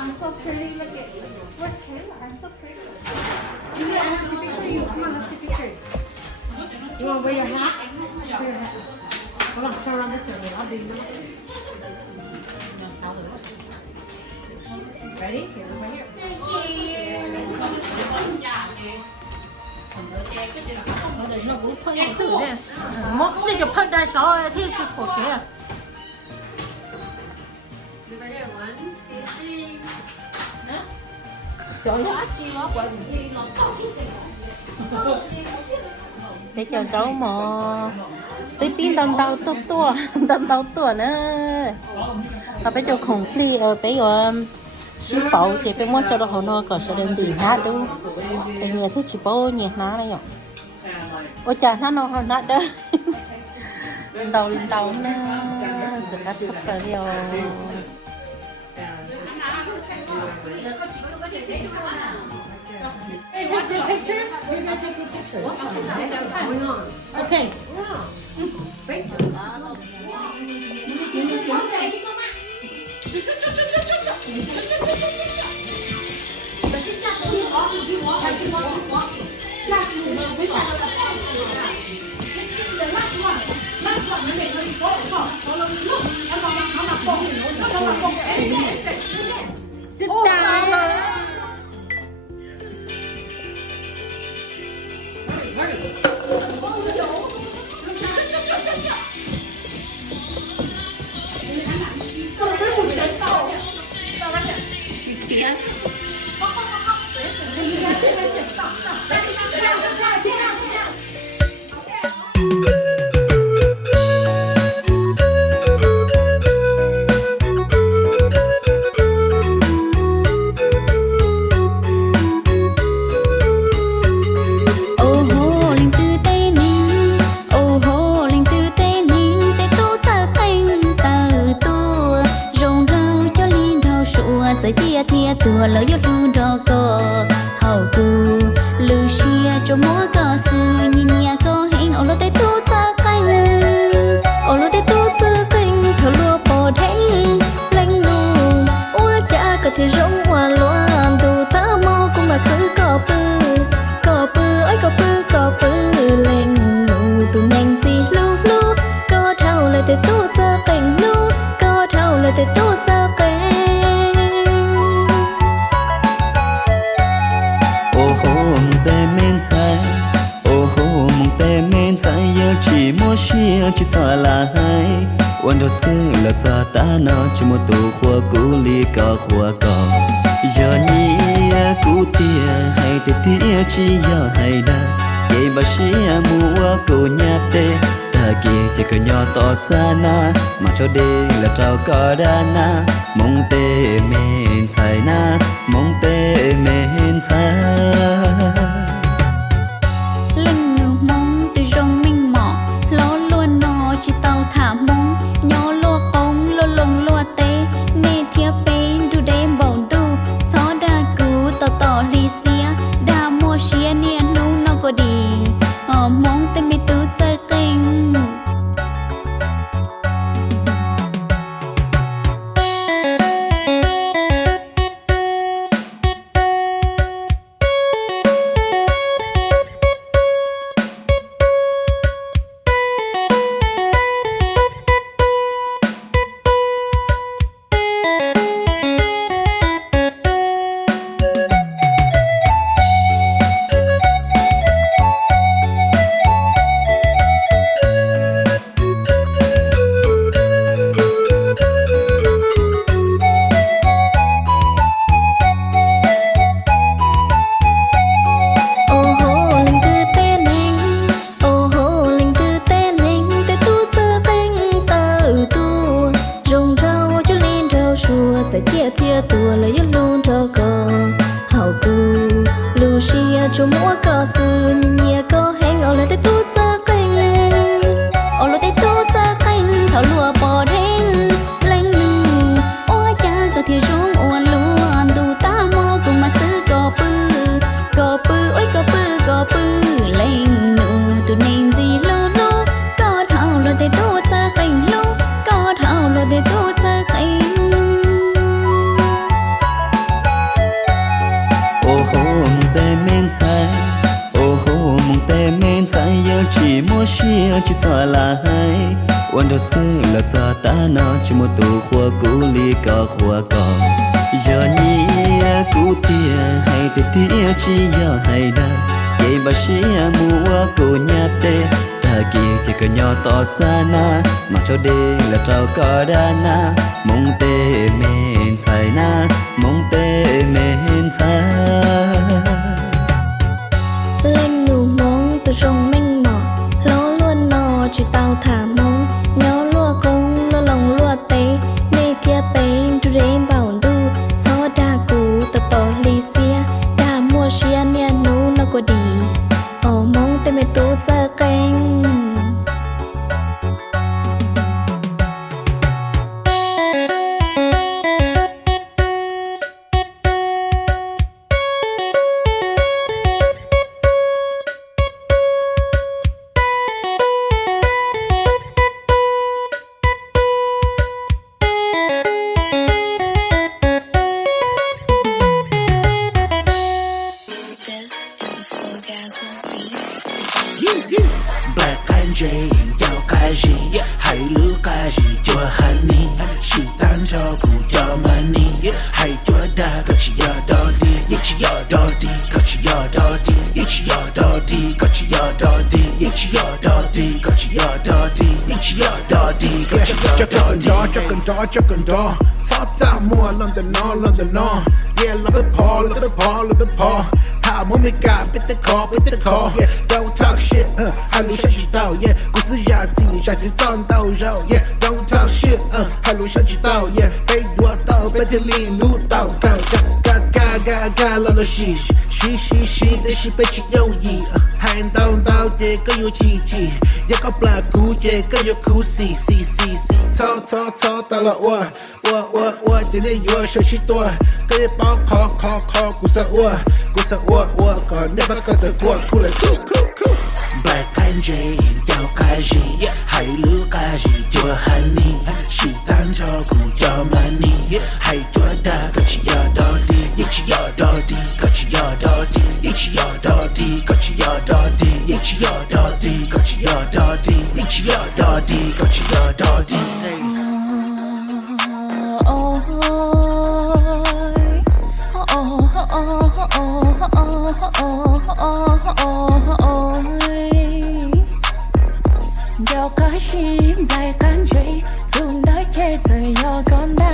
I'm so pretty. Look at where's Kayla? I'm so pretty. You I have to take picture of you. Come on, let's take a picture. You want to wear your hat? Wear your hat. Hold on, turn around this way. I'll do that. Ready? Here, right here. Thank you. Một cái chụp hơi đại số thì chỉ khổ chế. Trời ơi, thế cho cháu mà tới pin tàu tàu tua nữa. Và bây giờ không đi ở bây giờ ship bảo thì bây muốn cho nó họ nó có sẽ đem tiền hát đúng. Thì nhà thích ship bảo nhà nó này nhở. Ôi chà nó nát đó. Tàu nữa, sẽ cắt chắp vào điều. Hey, what's your picture? We're gonna take a picture. What's going on? Okay. Wait. tua lỡ yo lu do co hậu cu lu xia cho múa co sư nhị nhẹ co hẹn ở lối tây tu xa canh ở lối tây tu xa canh thở lúa bò thánh lanh lu ua cha có thể rong hoa loan tu ta mò cũng mà sư co pư ơi co pư lanh lu tu neng chi lu co thâu lời tây tu xa canh lu co thâu lời tây tu xa canh chỉ mua xia chỉ sợ là hai quan đồ xưa là giờ ta nó chỉ một tủ khoa cũ ly cờ khoa cò giờ nhia cũ tia hay tia chỉ giờ hay đa vậy bà xia mua cô nhát đê ta kia chỉ cần nhỏ to xa na mà cho đê là trao cờ đa na mong tê men xài na mong tê men xa chỉ tàu thả mông nhỏ lúa ống lúa lồng lúa tê nê thiệp bên du đêm bồn tu xó đa cứu tỏ lì xía đa mua xía nia nung nó có đi mong tên mi tu chơi kinh tua lấy luôn cho cờ hậu cu lu xia cho múa cờ sư nhẹ có hẹn ở lại tây tu xa canh ở lại tây tu xa canh thảo lúa bò đen lanh lu ôi cha có thể rong ôn luôn tu ta mò cùng mà sư cò pư ôi cò pư lanh lu tu nên gì lu có thảo lại tây tu xa canh lu có thảo lại tây tu xa canh chỉ sợ là haiวันđó xưa là giờ ta nó chỉ một tù khoa cũ li cả khoa cỏ giờ nhia cũ tia hay tê tia chỉ giờ hay đa vậy bà xia mua cô nhát tê ta kia chỉ cần nhỏ tọt xa na mà cho đê là trao cỏ đa na mong tê men sai na mong tê men sai lên nụ mong từ rồng mênh mỏ ló luôn nọ chỉ tao thả mong nhỏ lúa công lúa lòng lúa tế nê thia bê tu rêm bảo du gió đa cũ tập tỏ lì xia đa mua xia nia nú nó có đi mong tê mê tu ra canh Black and Jane 要开始，海陆开始就喊你，西单照顾要 money， 还多大个起要到底，一起要到底，个起要到底，一起要到底，个起要到底，一起要到底，个起要到底，一起要到底，个起要到底。จะกันดอทอดจ้ามัวลำแต่นอเย่ลำแต่พอถ้ามึงไม่กล้าปิดตะคอ yeah don't talk shit 还留下知道 yeah 故事下次撞到肉 yeah don't talk shit 还留下知道 yeah 被我到被天里路到嘎拉了西的是被情有意喊到这个有奇也搞不来哭这个有哭戏操到了我今天有手气多跟你包考鼓上我搞那把个子过哭了哭 Black and Jane 要开始海陆开始就喊你西单照顾要 money 还多大个起要到底一起要到底个起要到底一起要到底个起要到底一起要到底个起要到底一起要到底个起要到底要开始来感觉等待节奏要讲大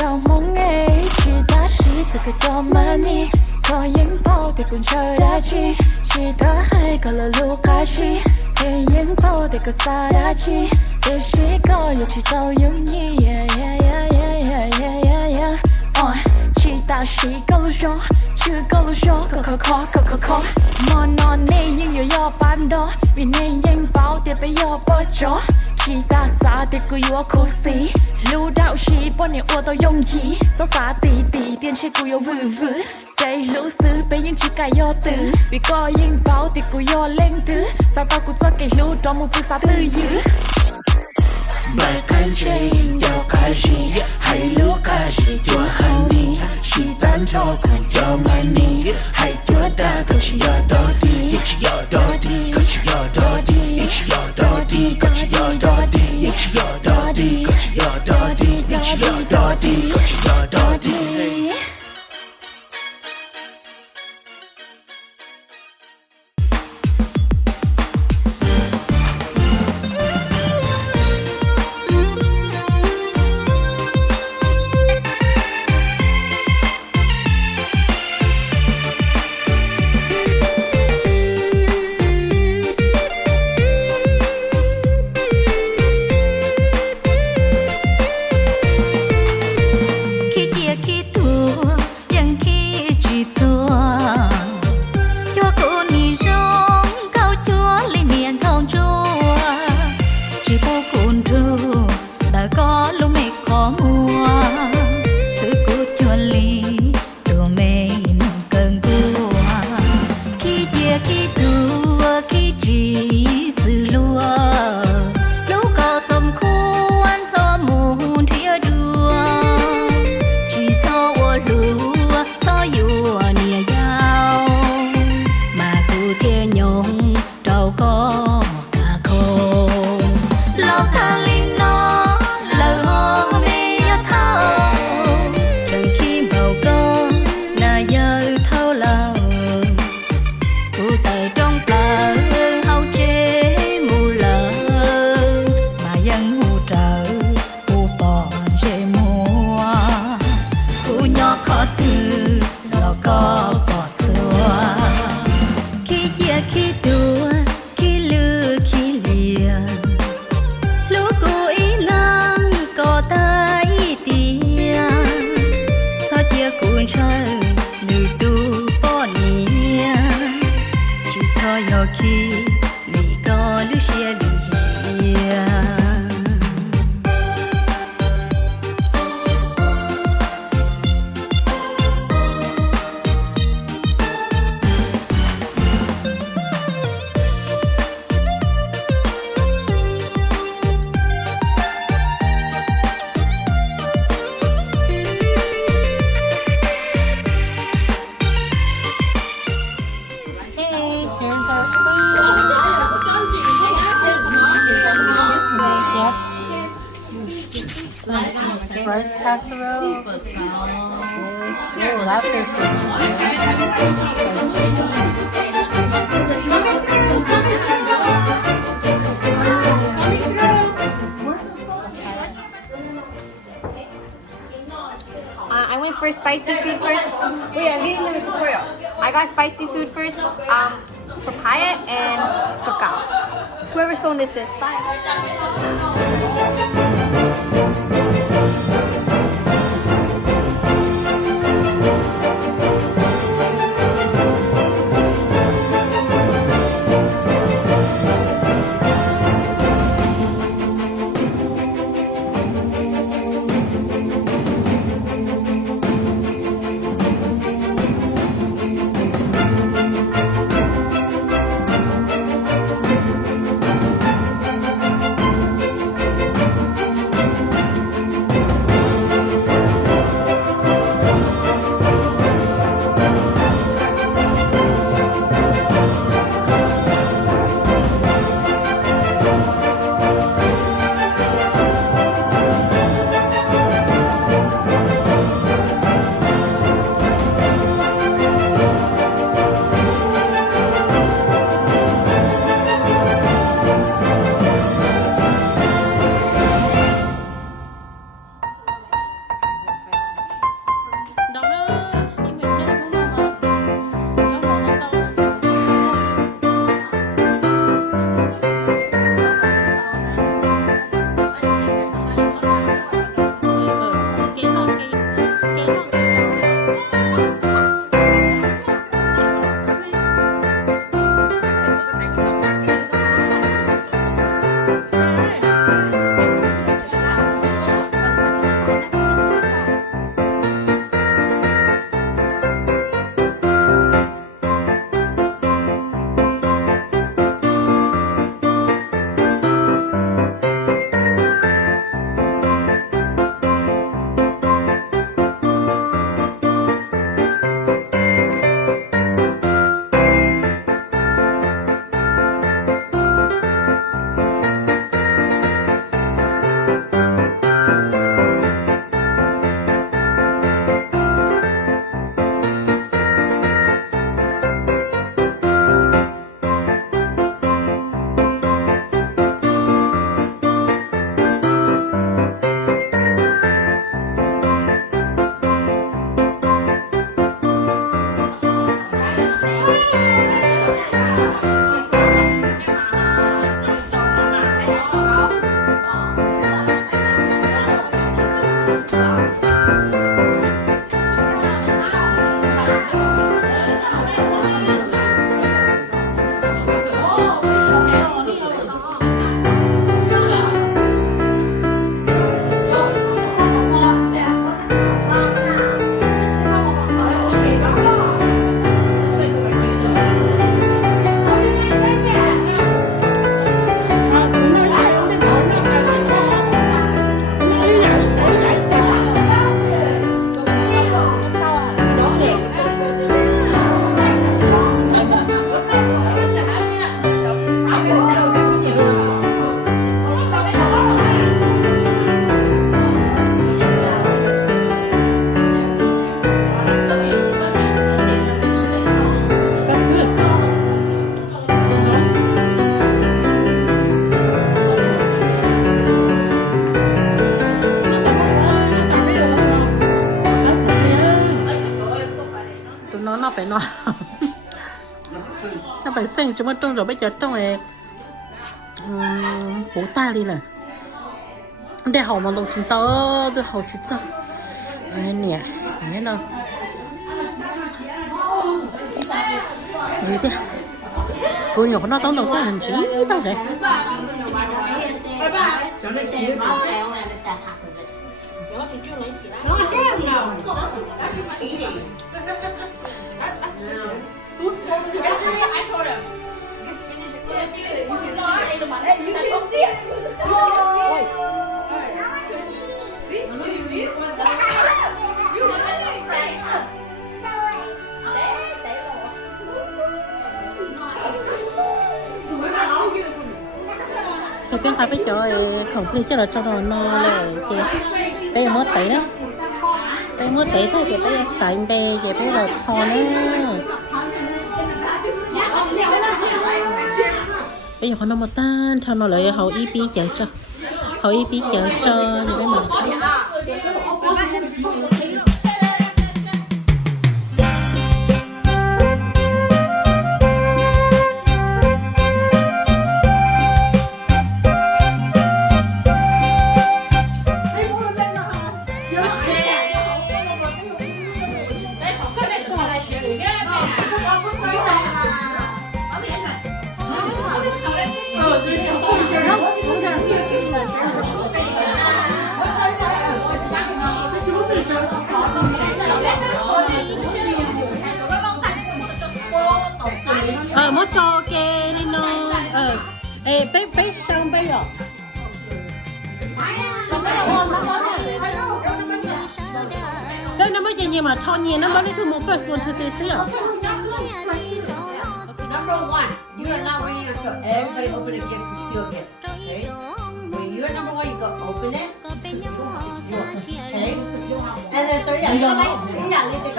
要梦诶去大戏这个叫 money 可引爆的滚车大气期待还搞了路开始可引爆的个撒大气也是个有知道用意 期待是个路上去个路上可莫那你应有要办的为你应爆的被要不着期待啥的个有苦死路道是不你我都容易走啥地电车个有给路死被应去改要的为个应爆的个要领的啥到个做给路专门不啥的语 Black and Jane 要开始海陆开始就喊你西单照顾要 money 还多大个起要到底一起要到底个起要到底一起要到底个起要到底一起要到底个起要到底一起要到底个起要到底 khi kia khi tu rice casserole. Oh, that tastes I went for spicy food first. Wait, I'm getting the tutorial. I got spicy food first, papaya and cacao. Whoever's phone this is. Bye. nó phải nó nó phải xanh chúng trong rồi bây giờ trong này hổ ta đi nè để hậu mà lột chín tơ để hậu chín sao nè nghe nào gì thế cô nhỏ nó tao đầu ta hành chí tao vậy Sao biết phải biết cho không đi cho nó cho nó noเลยโอเคไปหมดไตนะไปหมดไตถ้าจะไปใส่ไปจะไปเราชอนะไปอยู่คนนมาต้านทำเราเลยเขาอีปีเจ้าจ้ะเขาอีปีเจ้าจ้ะอย่าไปเหมือนเขามดจอเกนี่น้องไปช่างไปหรอแล้วน้ำมันยังยังมาทอนเย็นน้ำมันนี่คือ first one to do สิอ่ะ Number one, you are not waiting until everybody open a gift to steal a gift. Okay? When you're number one, you go open it. It's yours. Okay? And then so yeah, they're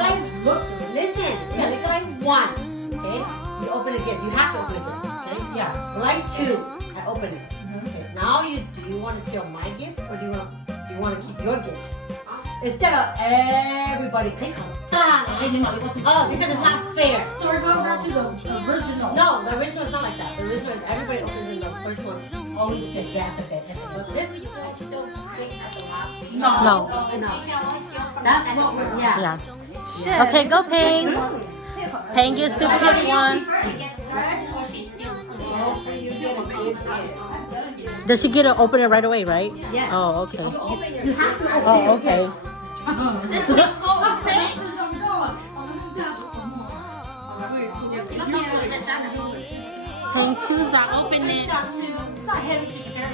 like look, listen. Yeah, they're like one. Okay? You open a gift. You have to open a gift. Okay? Yeah. Like two. I open it. Okay. Now do you want to steal my gift or do you want to keep your gift? Instead of everybody click on because it's not fair. So we're going back to the original. No, the original is not like that. The original is everybody opens in the first one. Always gets at the bit. But this is no that's what we're yeah okay go Peng Peng gets to pick one does she get to open it right away right Yes. oh okay you have to open oh okay This one go okay. Peng choose that open it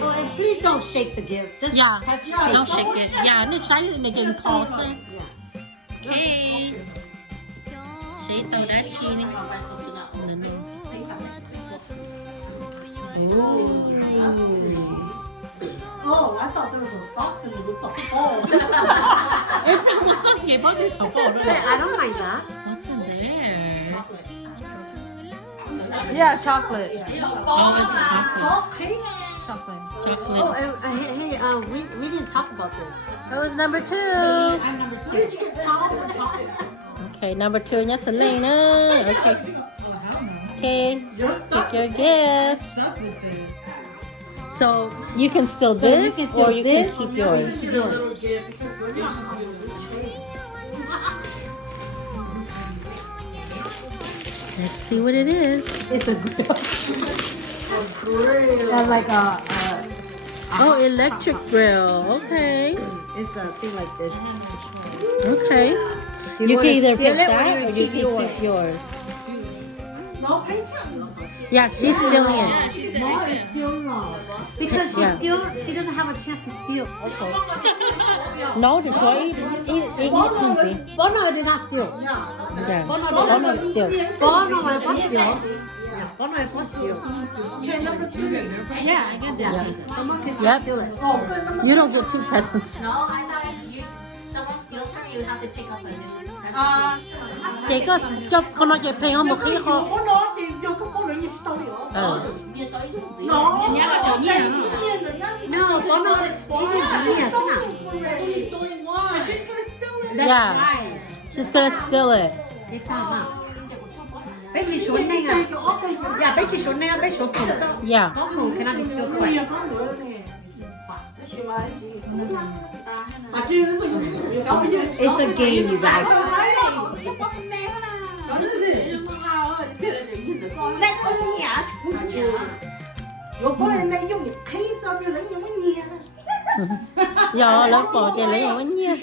Oh, and please don't shake the gift. Just yeah touch it. don't shake it yeahนี่ใช้ในเกมทอสโอเคใช้เตาดัชชีนี่นั่นเอง Oh, I thought there was some socks in it with some foam. เอ๊ะเป็นมาซอสเย่บ้างที่ถอดโป้ด้วย I don't mind that. What's in there Yeah, chocolate. oh it's chocolate Okay. Chocolate. chocolate Oh, hey, we didn't talk about this. that was number 2 I'm number 2. okay number 2 nhớ sẵn lên nữa okay okay pick your gift so you can steal this or you can keep yours let's see what it is It's a grill. Like oh electric grill okay it's a thing like this. okay Do you can wanna either steal pick it or that or you can keep yours No, pay yeah she's stealing it No, it's still wrong. Because she doesn't have a chance to steal. Okay. no to try eat Quincy Bono did not steal. yeah Bono steal Bono was steal. Bono was steal. Okay, number 2. Yeah, I get that. Someone can Yep. steal it. you don't get 2 presents No, I thought if someone steals from you, you have to take up a different chị có nói chuyện phiền không một khi họ Có nó thì vô cái cô lưỡi như tao hiểu. Nó. No, Bono is She's doing one. She's gonna steal it. That's Yeah. right. she's gonna steal it Cái tao mà. Bé chỉ số này à? Yeah, bé chỉ số này, bé số khủng. yeah Có khủng cannot be still twice. It's a game, you guys. do lớp bộ chị lấy nhiều bánh nha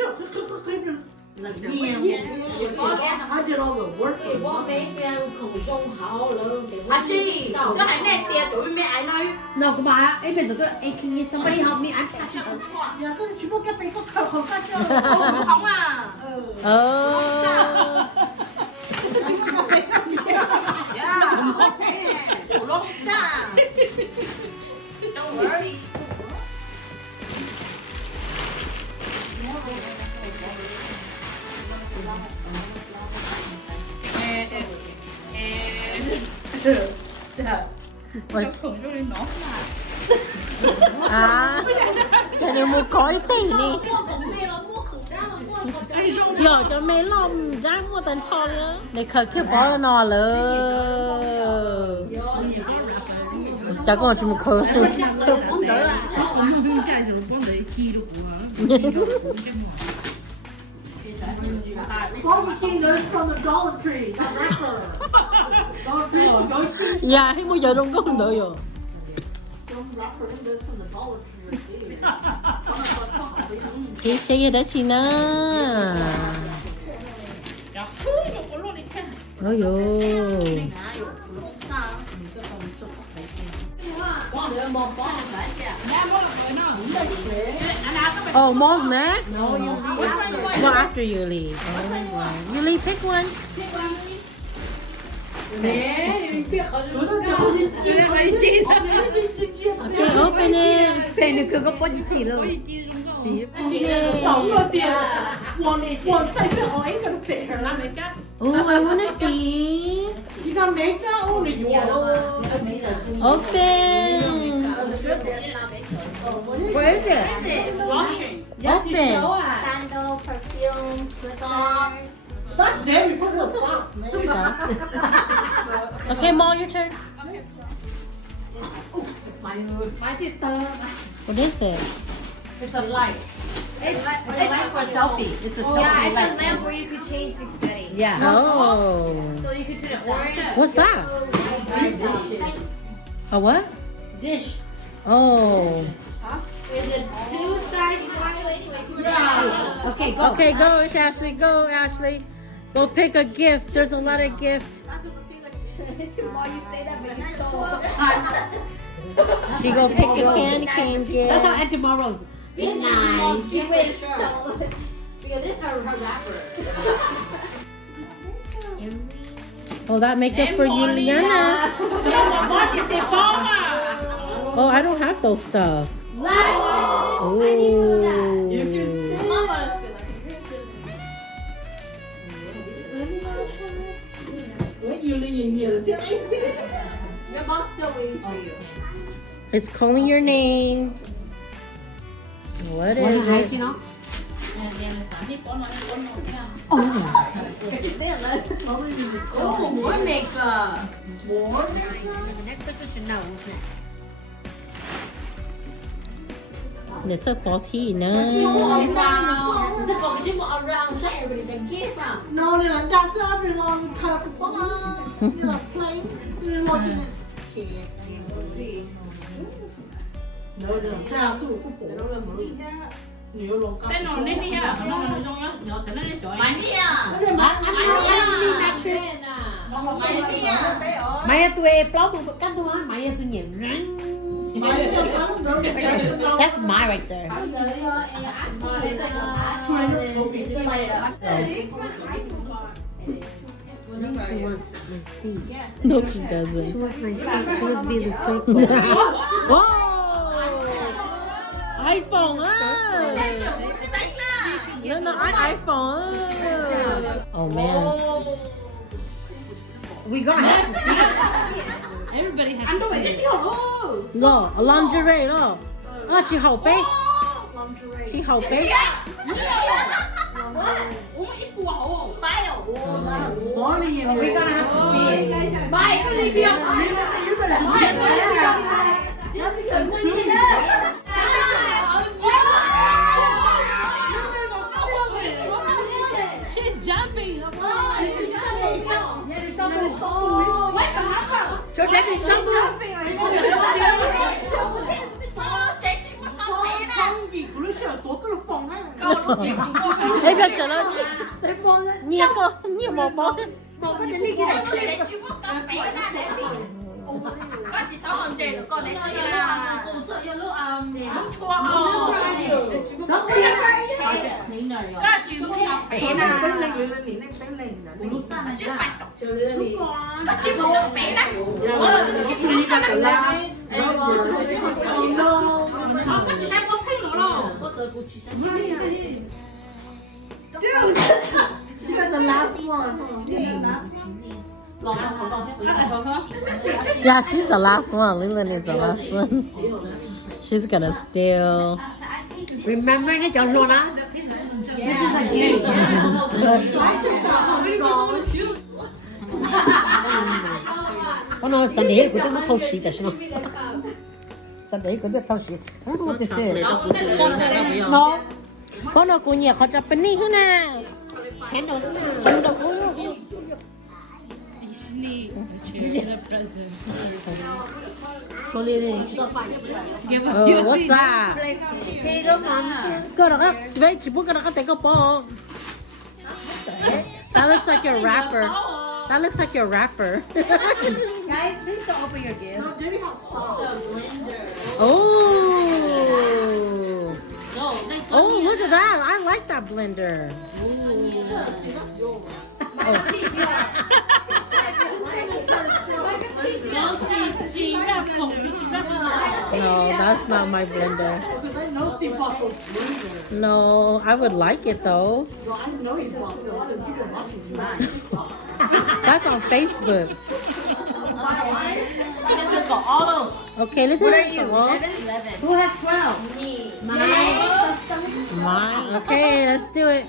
I did all the work for you. Chị, cái này này tiền đối với mẹ ấy nói. No, cái bà ấy bây giờ tôi, hey, can you somebody help me? I'm Yeah, cái chú bố cái bé có khẩu khẩu cái chưa? Không à. Yeah. Don't worry. phải à cái này một cõi tỷ nè giờ cho mấy lom ra mua tận cho nữa để khởi cái bó nó lỡ chắc còn chỉ một khởi dạ hay bây giờ không có nữa rồi chị sẽ gì đó chị nữa ôi dồi oh more next well after you leave you leave pick one okay open it Phải được cứ có bớt gì luôn. oh I wanna see You got makeup only you open where is it open Candle, perfume, slippers. That's there before the socks, man. okay Mo your turn what is it It's a light. It's light for selfie. It's a selfie yeah, it's a light. lamp where you could change the setting. Yeah. oh So you could turn it orange. what's that a what Dish. oh Is it two sides? Okay, go. okay go Ashley go Ashley go pick a gift there's a lot of gifts While you say that, but you stole. she go pick a candy cane That's gift how Auntie Morose. Be nice. She went stole. Because this is her wrapper. oh that makeup for Juliana oh I don't have those stuff Lashes. oh I need some of that. You can see. What you leaving here? Your mom's still waiting for you. it's calling your name what is it Just say it, look. Oh, more makeup. The next person should know. để cho bỏ thi nữa Wow. This book is around so everybody can give up. No, that's not belong to the box. Plain. Belong to the cake. No, that's who nhiều luôn có. Tên nó nên đi à? Nó trong nhá, nhỏ sẽ nó lên chỗ. Mày đi à? Mày đi à? Mày tụi blog một cái thôi mày tụi nhìn that's mine right there Just light it up. she wants my seat no she doesn't she wants my seat she wants to be in the circle whoa iPhone no iPhone oh man we gonna have to see it everybody has to see it no lingerie no chị hậu bé chị hậu bé Morning and we're gonna have to see it Mày có đi việc không? you better She's jumping. cho đẹp đi sống không gì của nó sợ tổ cái phòng á. em bây giờ nó nhiều con nhiều một bó một cái đi cái này Các chị cháu còn trẻ nữa con đấy là cùng sợ cho lúc lúc chua không? Các chị muốn học bé là chứ bạch các chị muốn học bé là các chị xem có phim nữa She got the last one. Yeah, she's the last one. Leland is the last one. She's gonna steal. Remember cái chọn luôn á. This is a game. Sân đấy của tôi thâu xí đấy, sao? Sân đấy của tôi thâu xí. I don't know what this is. No. Con nó cũng nhiều, họจะเป็นนี่ขึ้นน่ะ Candles. What's that? Cái đó cái vậy chỉ bút cái đó cái bộ. That looks like your rapper. That looks like your rapper. Guys, please don't open your gift. Oh. Oh, look at that. I like that blender. No, that's not my blender. No, I would like it though. That's on Facebook. Okay, let's do it. Who has 12? Mine. Okay, let's do it.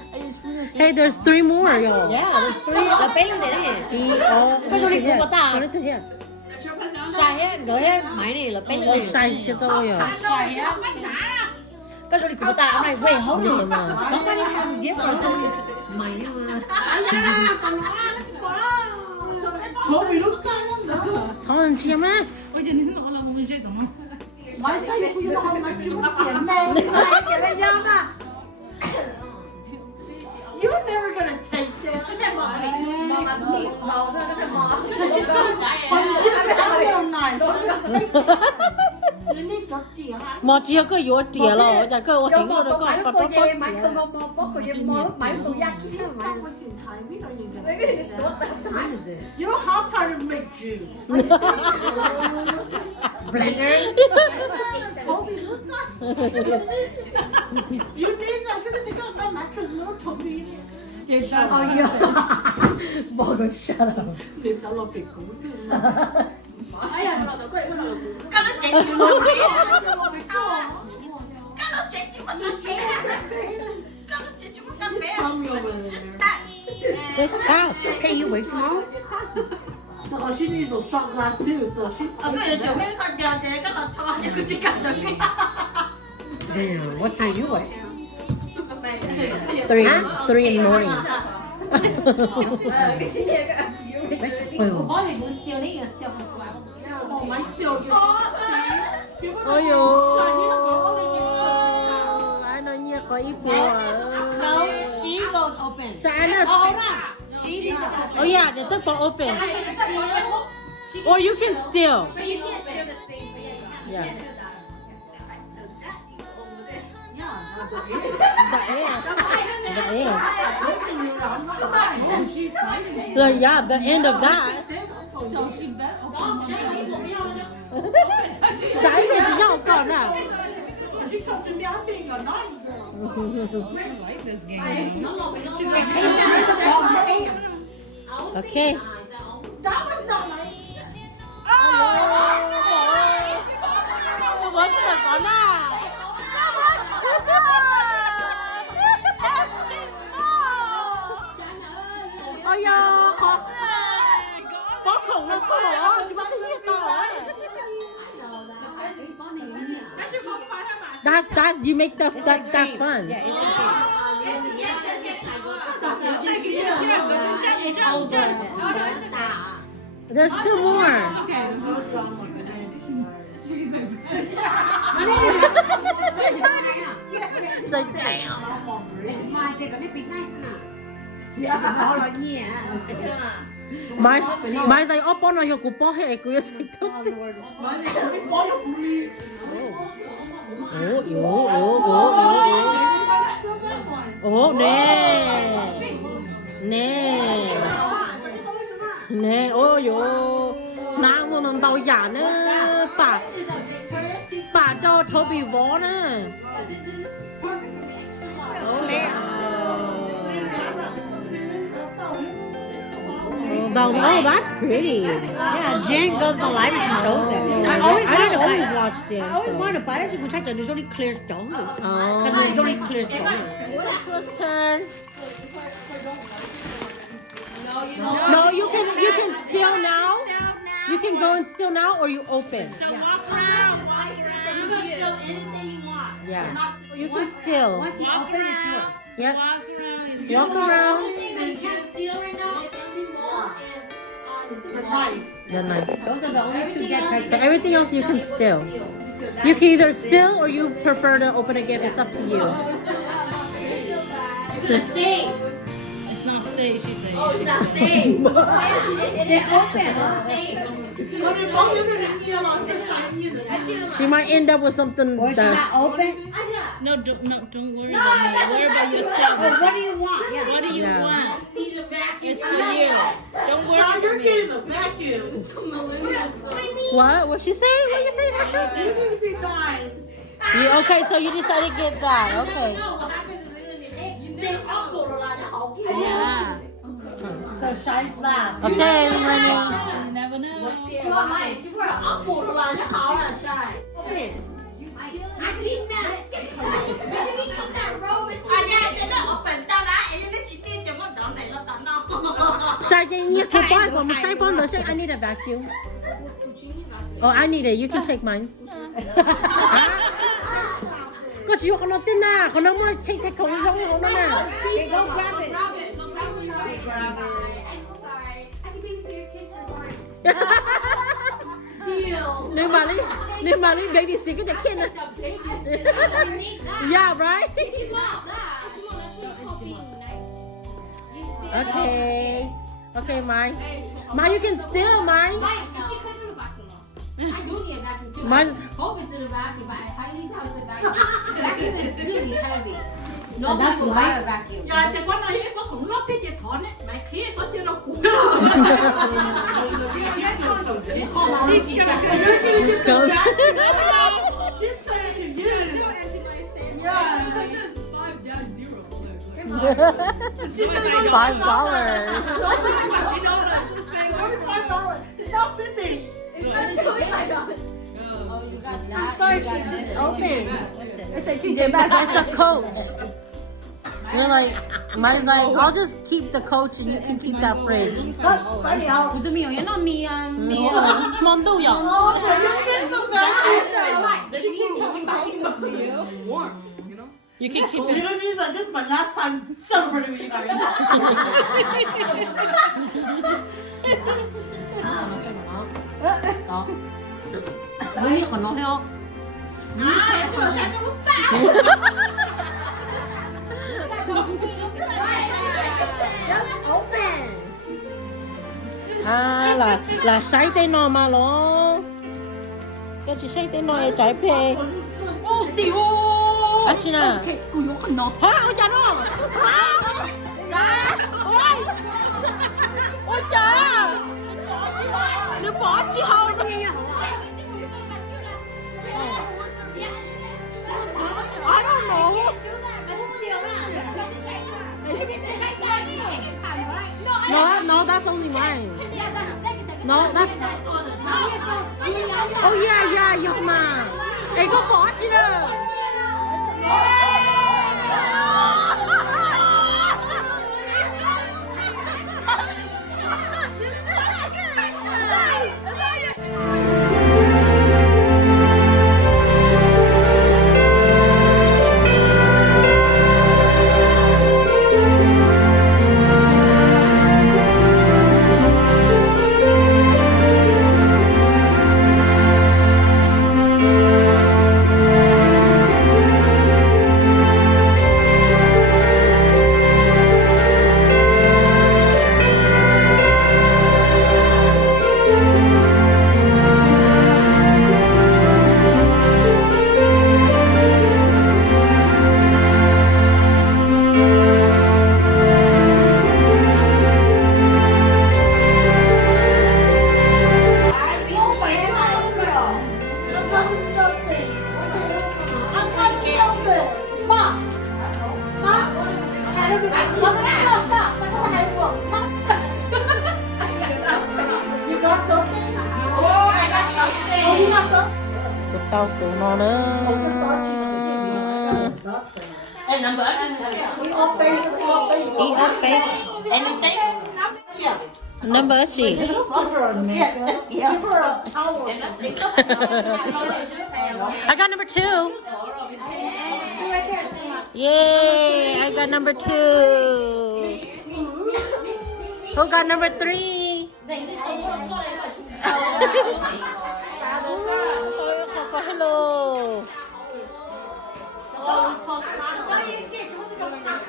Hey, there's 3 more, y'all. Yeah, there's 3. Là bé lên đấy này. Cái số này cũng có ta. Sai hết, gửi hết. Máy này là bé lên này. Sai cho tôi rồi. Cái số này cũng có ta. Hôm nay quay hấu Nhưng mà mày mà. 저는 지금 You're never gonna taste it. mà chia cái vô tiền rồi, giờ cái tôi hiểu rồi có tốt tiền. You know how far to make juice. Blender. You need that because they got no mattress, no Toby. Oh yeah. Boy, shut up. Để sao lo bị cú sự. Ai à, nó quậy nó. Cái nó chạy chịu luôn cái nó chạy chịu mà nó chạy cái nó chạy chịu mà bé Just pass. Hey, you wait tomorrow? Oh, she needs those shot glass too, so she's. cái này chỗ mấy con giờ thì cái nó cho những cái chỉ cần rồi Damn, what time you wait? 3 in the morning. Oh, my still. Ôi dồi. Anh nói như có ít bùa. No, she goes open. Sao anh nói? She needs to open. Oh yeah, it's up open. Or you can steal. But you can't steal the same thing. Yeah. The end of that. Trái này chỉ nhau còn nào. She's something me. I'm being a naughty girl. Okay. That was not my. Ủa cái là có nào. Ôi da, khó. Bó khủng là khó, chỉ bắt tiếng nhiệt tỏ ấy. That's you make that fun. Yeah, it's okay. There's still more. It's like damn. Mai dai opo no yo kupo he ku yo sai tu. Oh, nè, ôi dồi, nàng muốn làm tàu giả nữa, bà cho thô bị vó nữa. Oh, that's pretty. Yeah, Jen goes on live and she shows it. I always watch Jen. I always wanted to buy it. She check there's only clear stone. Oh. There's only clear stone. Twist turn. No, you can steal now. You can go and steal now, or you open. So walk around. You can steal anything you want. Yeah. You can steal. Once you open, it's yours. Yep. Walk around. Walk around. You can't steal right now. The knife. Those are the only two get presents. But everything else you can steal. You can either steal or you prefer to open a gift. It's up to you. It's not safe, she said. Oh, it's not safe. They're open. She might end up with something Or it's that. not open. No, don't worry about me. Worry about yourself. What do you want? Yeah. What do you Yeah. want? Need a vacuum. It's for you. Don't worry Sean, you're about me. getting the vacuum. What? What she say? What you say, Patricia? You need to be nice. Okay, so you decided to get that. Okay. Yeah. So Shy's last. Okay, Lenny. You never know. Shy, can you take one for me? Shy, I need a vacuum. Oh, I need it. You can take mine. ก็ชิวเขาโนติน่าเขาโนมาใช้ของช่องเขาโนน่ะ Go grab it. Nếu mà lấy baby sit cái kid này. Yeah, right? Okay. Okay, mine. Mine, you can steal mine. Mine. No, that's light. Dạ, chỉ có nói có khủng lót cái gì thọn ấy, mày khí có chưa đâu cũ. She's coming to you. $5. It's not finished. I'm sorry, she just opened. It's a coach. You're like, mine's like, I'll just keep the coach and you can keep that fridge. Món đâu vậy? You can keep it. You know, this is my last time celebrating with you guys. Mới còn nói không? À là sấy tên nó mà lo. Cái chị sấy tên nó trái phê. Ô, xỉu. À chị nào? Cô yếu con nó. Hả? Ôi trời nó. Ôi. Ôi trời. Nó bỏ chị hồn. I don't know. No, that's only mine. No, that's. Oh yeah, yok mà. Ê, có bỏ chị đâu. tao tụ nó nữa. And number We all pay, we all pay. Eat up, babe. anything? Number chị. Give her a makeup. Give her a towel. I got number 2. Yay! I got number 2. Who got number 3? Hello.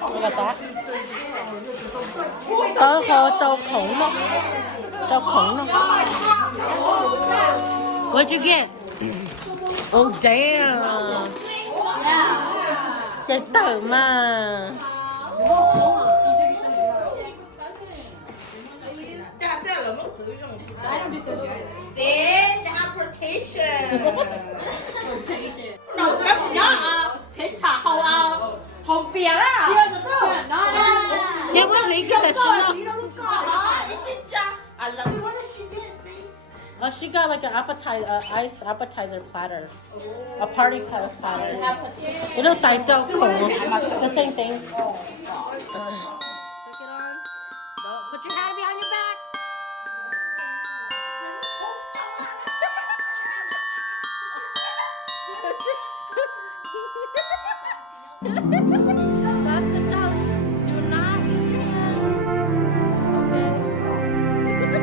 What about that? Có trâu khủng không? Trâu khủng không? What'd you get? Oh damn! Chạy tử mà. I don't do so good. See? They have protection. No, nó thịt thả hồng bìa đó. Thế vẫn lý cái là xin I love it. Oh, she got like an ice appetizer platter, a party platter. You know, tai chow khủng. The same thing. Check it on. Don't put your hand behind your back. That's the challenge. Do not use your hand. Okay.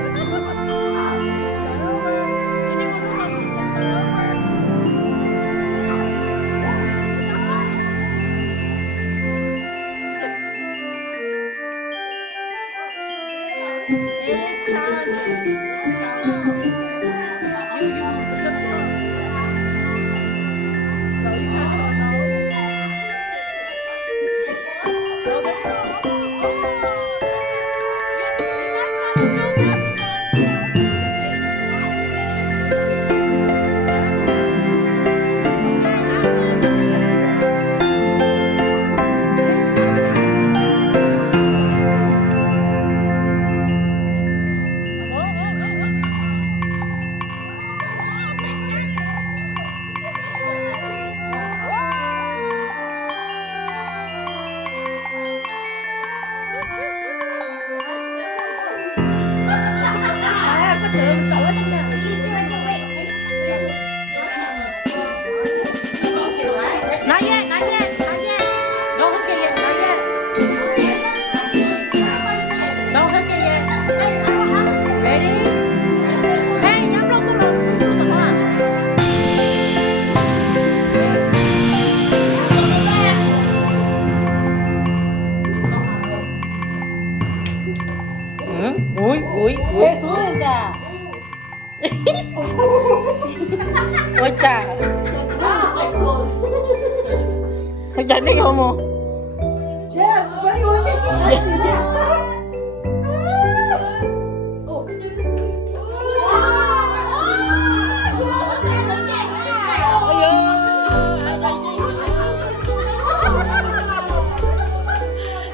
Start over. It's challenging. Not yet, not yet, not yet. Don't hook it yet, not yet. Don't hook it yet. Ready? Hey, nhắm luôn con lụt. Ui, ui, ui. Ôi chà. Ôi chà, đi không mồ. Yeah, but you want to get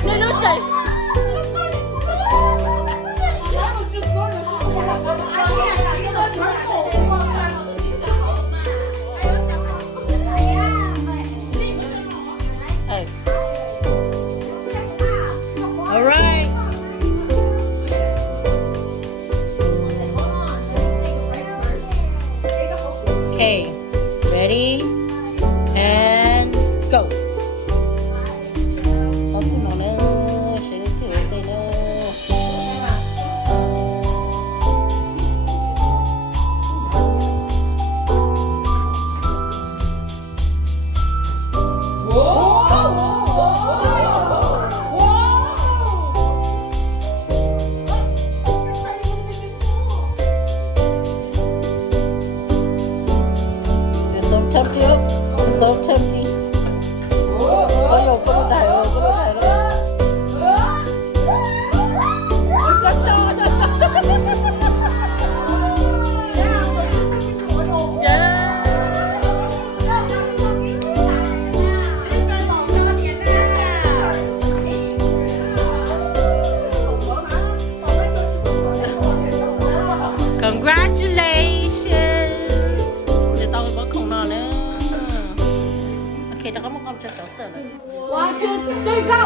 Lên nó chạy. All right. There you go.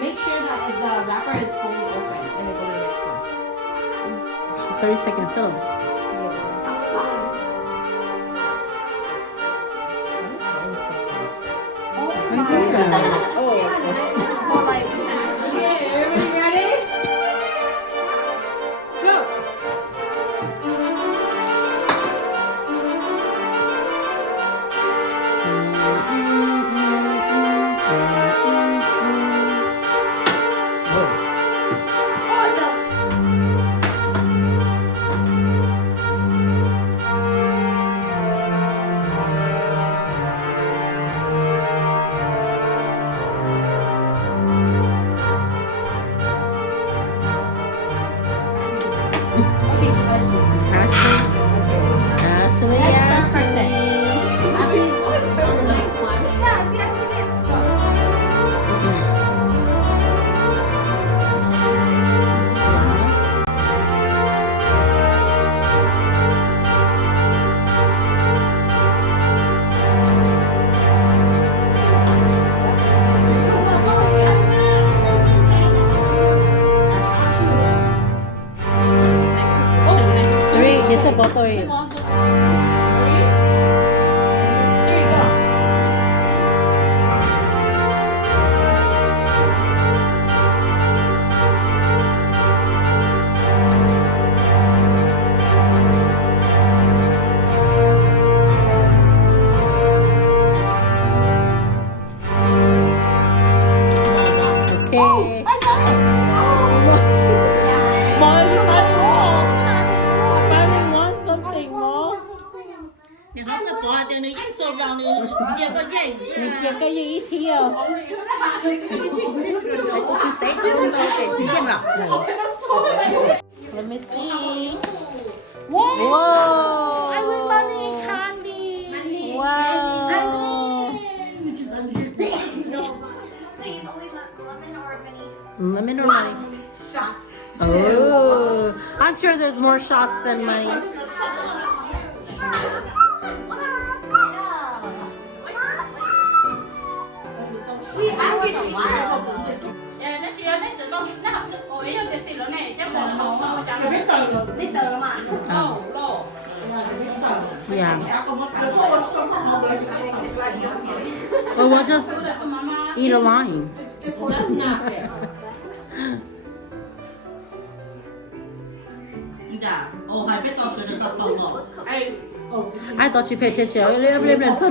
Make sure that the wrapper is fully open and then go to the next one. 30 seconds still. Okay, everybody ready? Go! Ashley. Next person. After you the next one. Yeah, see, I can do it. Go. Three, it's a bottle. There you go. Okay. Mom, you finally won something, Mom. 你看这脖子你一手让你接个印，你接个一条。Let me see. Whoa! I win money candy. Wow. Please, only lemon or mini. Lemon or money? Shots. Oh, I'm sure there's more shots than money. Wait, I don't get cheese. 但是呢，直到那我要的是了呢，这我我讲了，你得了嘛？肉。 Yeah. Well, we'll just eat a line. I thought you paid attention. What we playing?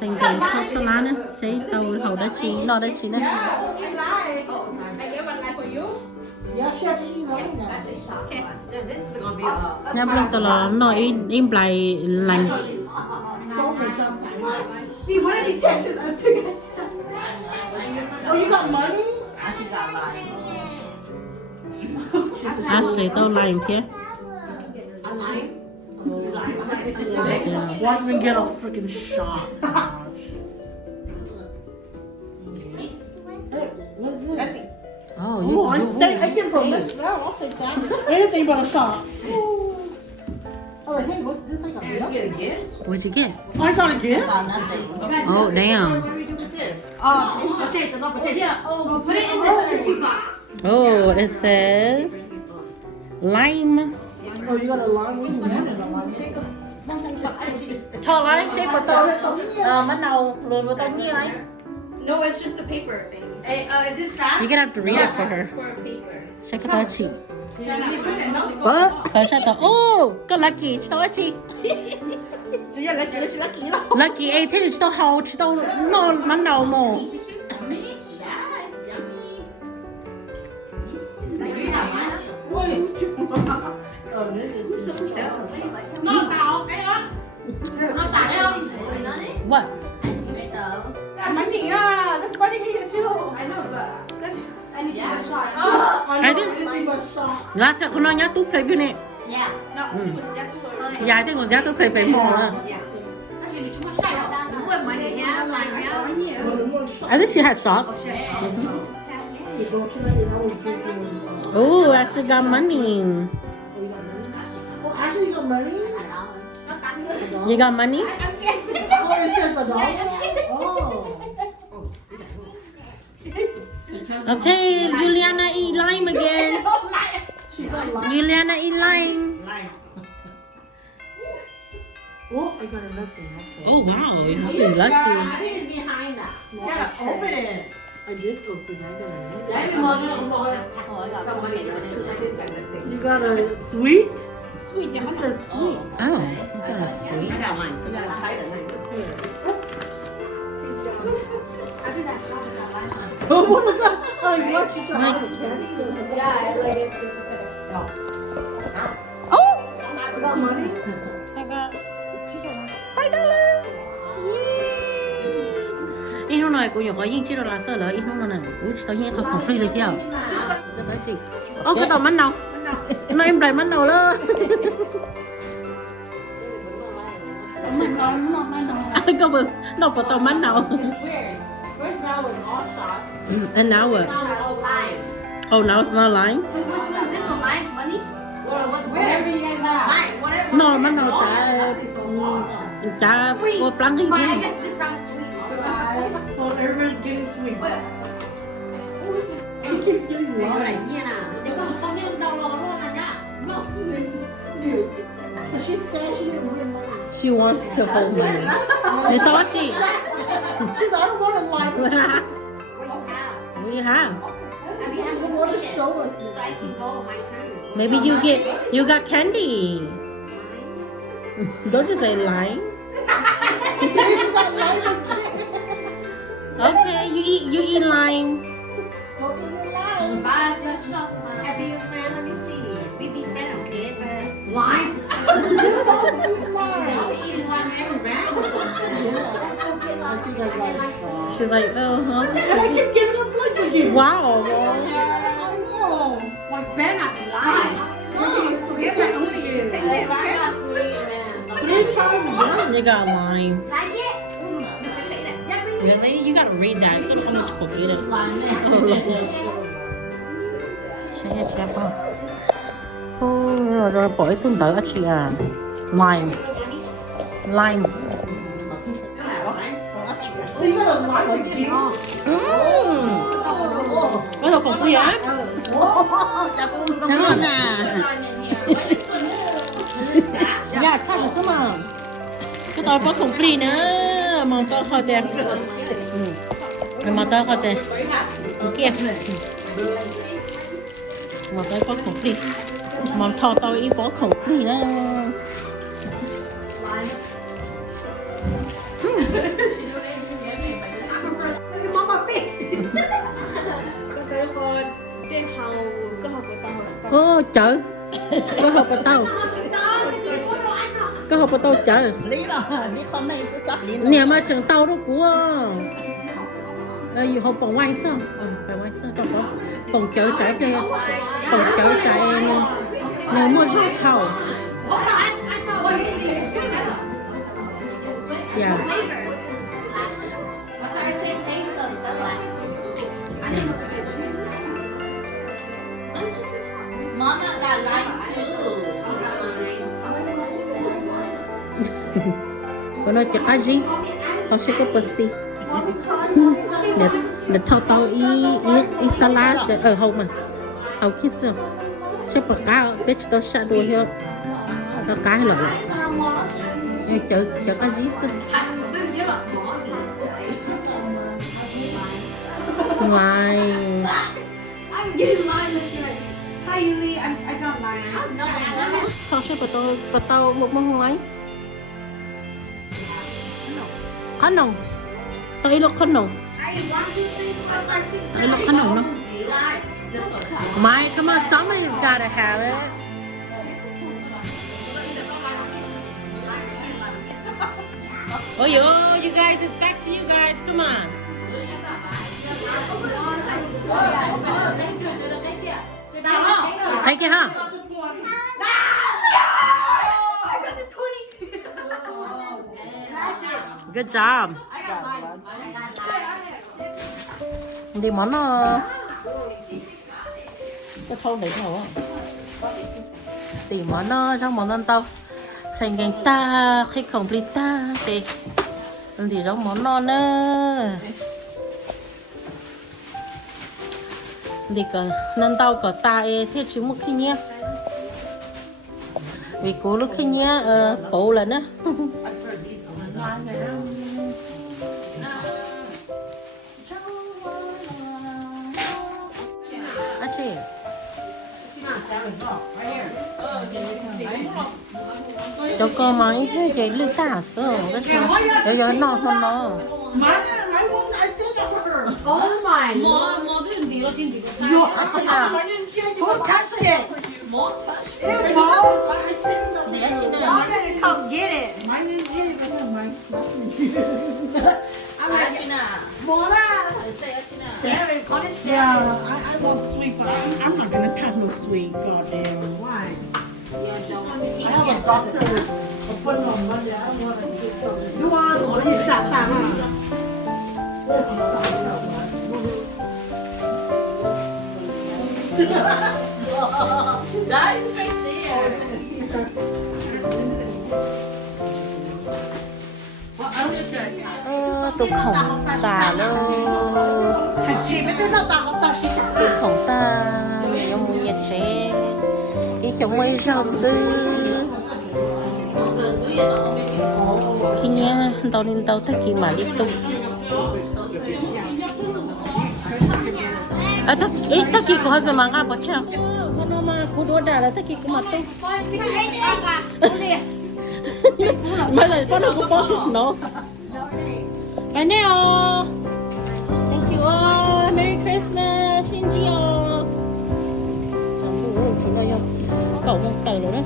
Thành tiền không sao lá nữa. Thấy tàu hầu đã chín, nó đã chín đấy. I get one line for you. she have to eat lime now. nhắm lên tờ là nó im lại lành See, what are the chances us to get shot? Oh, you got money? Ashley tao lành thế Watch me get a freaking shot. Hey, what's this? oh Oh, I'm saying I can promise now. I'll take that. Anything but a shot. Oh, hey, what's this? I got it. what'd you get I got a gift. oh damn Oh, put it in the tissue box. oh it says lime Oh, you got a lime? What do you mean it's a lime? cho lấy shake của tôi bắt đầu rồi của tôi như này No, it's just the paper thing. Hey, is this fast? you're gonna have to read it for her For paper. shake của tôi chị bớt tại sao tao oh có lucky cho chị Chị là lucky lắm. lucky ấy thế thì tao hậu tao nó bắt đầu mồ Nó tạo cái đó. Nó tạo cái không? what That money, there's money here too. I know, but I need to give a shot. I think Anything but shot. lát sẽ con nói nhá tú play bên này Yeah. No, it was just for. dài thế còn giá tú play phải mồ nữa I think she had shots oh actually got money Oh, actually, you got money? you got money Oh, it says $1. Oh. okay Juliana eat lime again She got lime. Juliana eat lime Oh, I got nothing. oh wow you're lucky Yeah, open it. I did open it. I got it. You got a sweet? Sweet, It says sweet. oh that's sweet Oh my god! Oh, you what? You got all the candy? Yeah, like it's. oh You got money? I got $5 ít lúc này cô nhỏ có yên chứ đâu là sợ lỡ ít lúc này ui tao nghe thôi complete rồi chứ cái tới gì ô cái tàu mắn nào nó em đầy mắn nào lơ có bữa nó có tàu mắn nào It's weird. First round was all shots. and now what All lime. oh now it's not lying So which was this one? Lime? Money? Well, it was whatever you guys have. Lime. Whatever. no mắn nào chả cô plăng đi But I chứ guess this round's sweet. So everybody's getting sweet. She keeps getting lime. Nếu không không biết đâu lo luôn là nhá. No. So she said she didn't win money. she wants to hold money để to chị She's like, I don't want to lie. we have I don't want to show us this. So I can go my turn. maybe you got candy don't just say lying She got lime again. okay you eat lime Go eat your lime. Bye. Just shots. Happy friend, let me see. We be friend, okay? Lime. Go eat lime. Eating lime every round or something. I think I got it. she's like oh huh And I keep giving them lunch again. wow I know. One friend not lime. If I only you. If I got sweet, man. 3 times done. you got lime Like it? really you gotta read that you gotta không forget it Thế chả không rồi bỏ tuần tới ở chị à lime lime Oh, you got a lime again? cái đồ không gì á chẳng hơn à dạ chắc là sao mà cái tôi có không free nữa mà tôi khỏi tiền mà tôi khỏi tiền kia mà tôi có không free mà thọ tôi ý bỏ không free nữa Look at mama face. Có thể hồi cái hầu có hầu của chở có hộp bờ tàu có hộp bờ tàu chở lý con này cứ chắc lý nhà mà chẳng tàu đâu củaอยู่hộp phòng quanh sao phòng quanh sao trong đó phòng chở trái cây phòng chở trái nếu mua rau thầu yeah Mama got lime too. còn nó chắc cái gì họ sẽ có bớt xí để thao tao y salad ở hậu mà hậu kia sao sẽ bật cá biết tao sẽ đuổi theo nó cá hay lẩu chở cái gì sao ngoài sao sẽ bật tao một món ngoài khăn nồng tôi lúc khăn nồng tôi lúc khăn nồng nó Mike, come on, somebody's gotta have it. Oh, you guys, it's back to you guys. Come on. Take it, huh? Good job. Đi món nó cái thau đấy nào á? Tìm món nó trong món ăn tao thành cái ta khi không bị ta thì trong món non nữa thì cả nên tao cả ta thế chứ một khi nhé vì cố lúc khi nhé bổ lần á cho cô máy cái lư tả sơ cái giờ nó không nó Oh my More than the other thing. You who touched it? More touch. It won't. Y'all better come get it. Mine is here, but mine. I'm like, Mona. Sarah, what is that? Yeah, I want sweet, but I'm not gonna cut no sweet. Goddamn. Why? I have a doctor. Appointment on Monday. I want to get something. You want to get something? That is right there. tụi khổng tà luôn tụi khổng tà dùng một nhiệt chế đi trong mấy rau sư khi nhá tao lên tao tất kỳ mà liên tục tất kỳ có gì mà ngã bớt chăng nó mà cú đua đà là tất kỳ có mặt tôi mới là con nó cũng có nó cái này thank you all Merry Christmas Shinji all cậu một tờ rồi đó